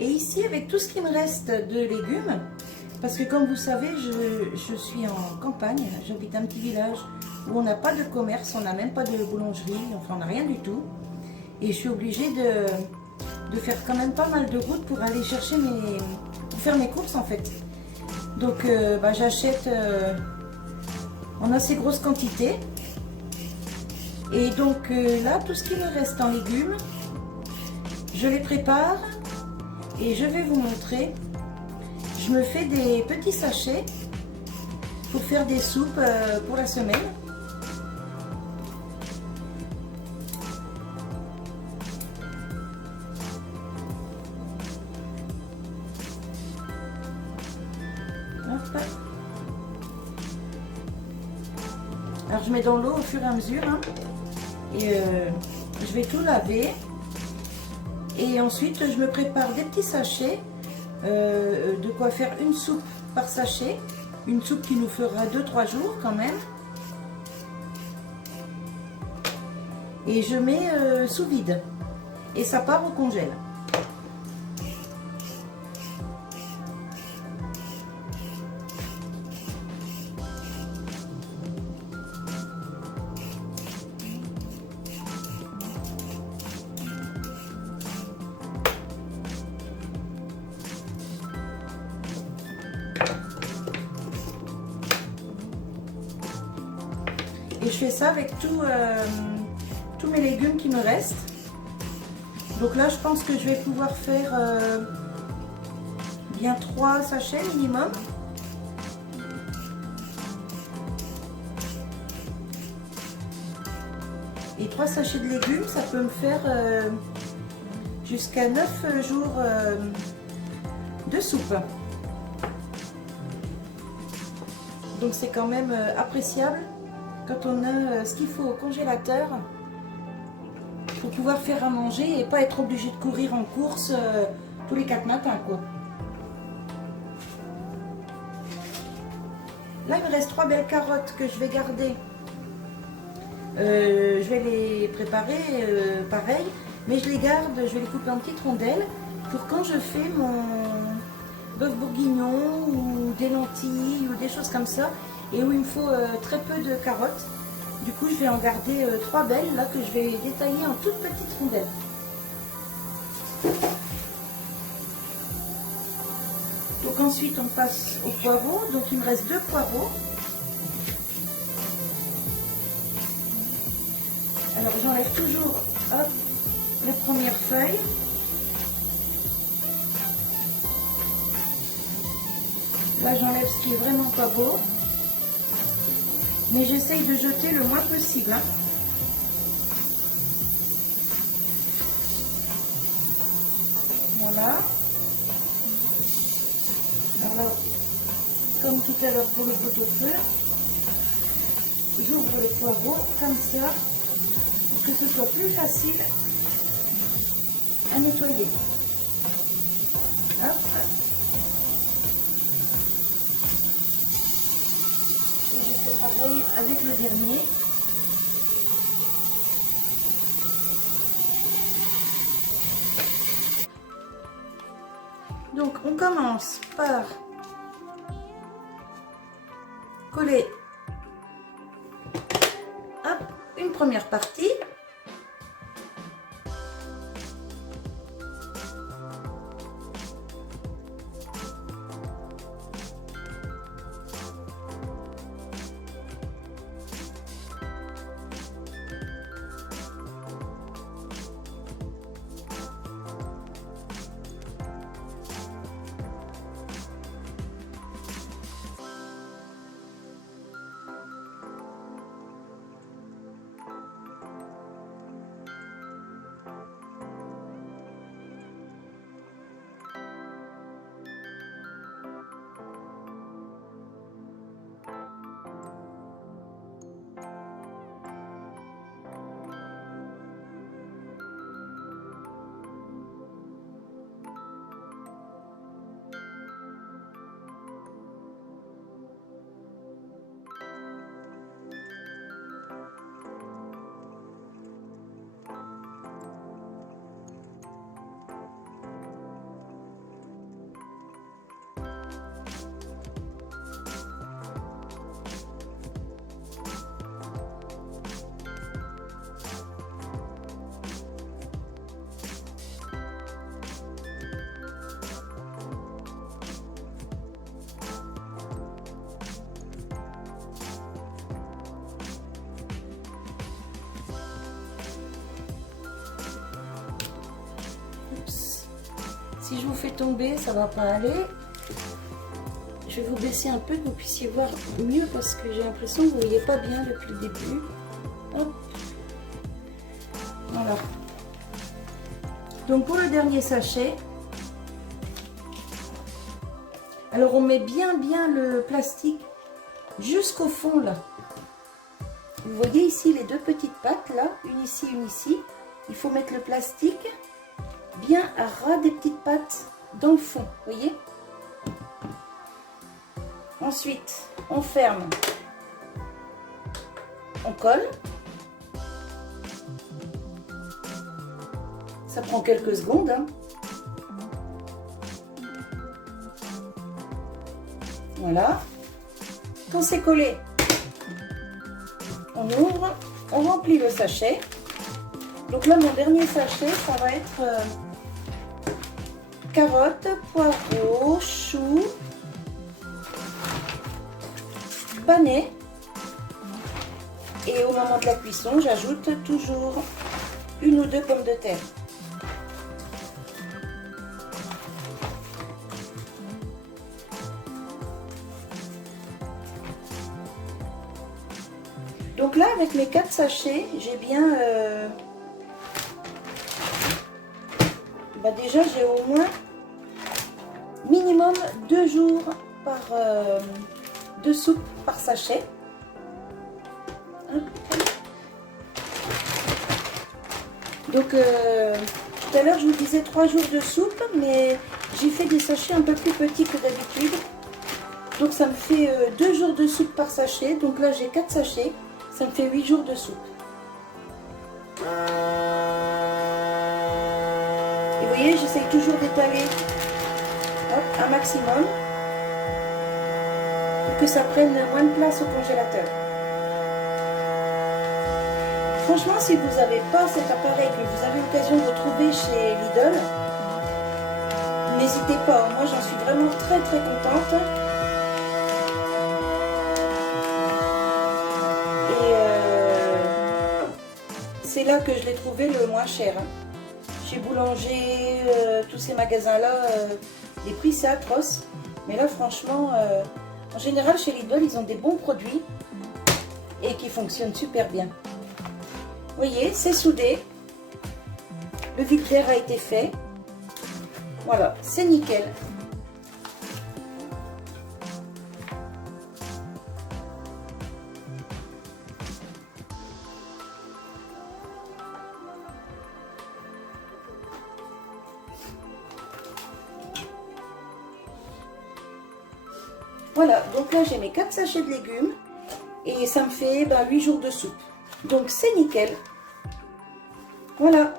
Et ici, avec tout ce qui me reste de légumes, parce que comme vous savez, je suis en campagne, j'habite un petit village où on n'a pas de commerce, on n'a même pas de boulangerie, enfin on n'a rien du tout. Et je suis obligée de faire quand même pas mal de route pour aller chercher pour faire mes courses en fait. Donc j'achète en assez grosse quantité. Et donc là, tout ce qui me reste en légumes, je les prépare et je vais vous montrer. Je me fais des petits sachets pour faire des soupes pour la semaine. Hop. Alors je mets dans l'eau au fur et à mesure hein, et je vais tout laver et ensuite je me prépare des petits sachets de quoi faire une soupe par sachet, une soupe qui nous fera 2-3 jours quand même, et je mets sous vide et ça part au congèle. Et je fais ça avec tous mes légumes qui me restent. Donc là, je pense que je vais pouvoir faire bien 3 sachets minimum. Et 3 sachets de légumes, ça peut me faire jusqu'à 9 jours de soupe. Donc c'est quand même appréciable quand on a ce qu'il faut au congélateur pour pouvoir faire à manger et pas être obligé de courir en course tous les 4 matins quoi. Là il me reste 3 belles carottes que je vais garder. Je vais les préparer pareil, mais je les garde, je vais les couper en petites rondelles pour quand je fais mon bœuf bourguignon ou des lentilles ou des choses comme ça, et où il me faut très peu de carottes. Du coup je vais en garder 3 belles là que je vais détailler en toutes petites rondelles. Donc ensuite on passe aux poireaux, donc il me reste 2 poireaux. Alors j'enlève toujours hop, la première feuille. Là j'enlève ce qui est vraiment pas beau. Mais j'essaye de jeter le moins possible. Hein. Voilà. Alors, comme tout à l'heure pour le pot-au-feu, j'ouvre les poireaux comme ça, pour que ce soit plus facile à nettoyer. Hop. Pareil avec le dernier. Donc on commence par coller hop, une première partie. Si je vous fais tomber, ça va pas aller. Je vais vous baisser un peu que vous puissiez voir mieux parce que j'ai l'impression que vous ne voyez pas bien depuis le début. Hop. Voilà. Donc pour le dernier sachet, alors on met bien le plastique jusqu'au fond là. Vous voyez ici les deux petites pattes là, une ici, une ici. Il faut mettre le plastique bien à ras des petites pattes dans le fond, vous voyez. Ensuite, on ferme, on colle. Ça prend quelques secondes. Hein. Voilà. Quand c'est collé, on ouvre, on remplit le sachet. Donc là, mon dernier sachet, ça va être carottes, poireaux, choux, panais. Et au moment de la cuisson, j'ajoute toujours une ou deux pommes de terre. Donc là, avec mes 4 sachets, j'ai bien... déjà, j'ai au moins minimum 2 jours de soupe par sachet. Donc, tout à l'heure, je vous disais 3 jours de soupe, mais j'ai fait des sachets un peu plus petits que d'habitude. Donc, ça me fait 2 jours de soupe par sachet. Donc là, j'ai 4 sachets. Ça me fait 8 jours de soupe. Et vous voyez, j'essaye toujours d'étaler un maximum pour que ça prenne moins de place au congélateur. Franchement, si vous n'avez pas cet appareil, que vous avez l'occasion de le trouver chez Lidl, n'hésitez pas. Moi, j'en suis vraiment très contente. C'est là que je l'ai trouvé le moins cher. Hein. Chez Boulanger, tous ces magasins-là, les prix c'est atroce. Mais là, franchement, en général, chez Lidl, ils ont des bons produits et qui fonctionnent super bien. Vous voyez, c'est soudé. Le vide d'air a été fait. Voilà, c'est nickel. Voilà, donc là j'ai mes 4 sachets de légumes et ça me fait 8 jours de soupe. Donc c'est nickel. Voilà.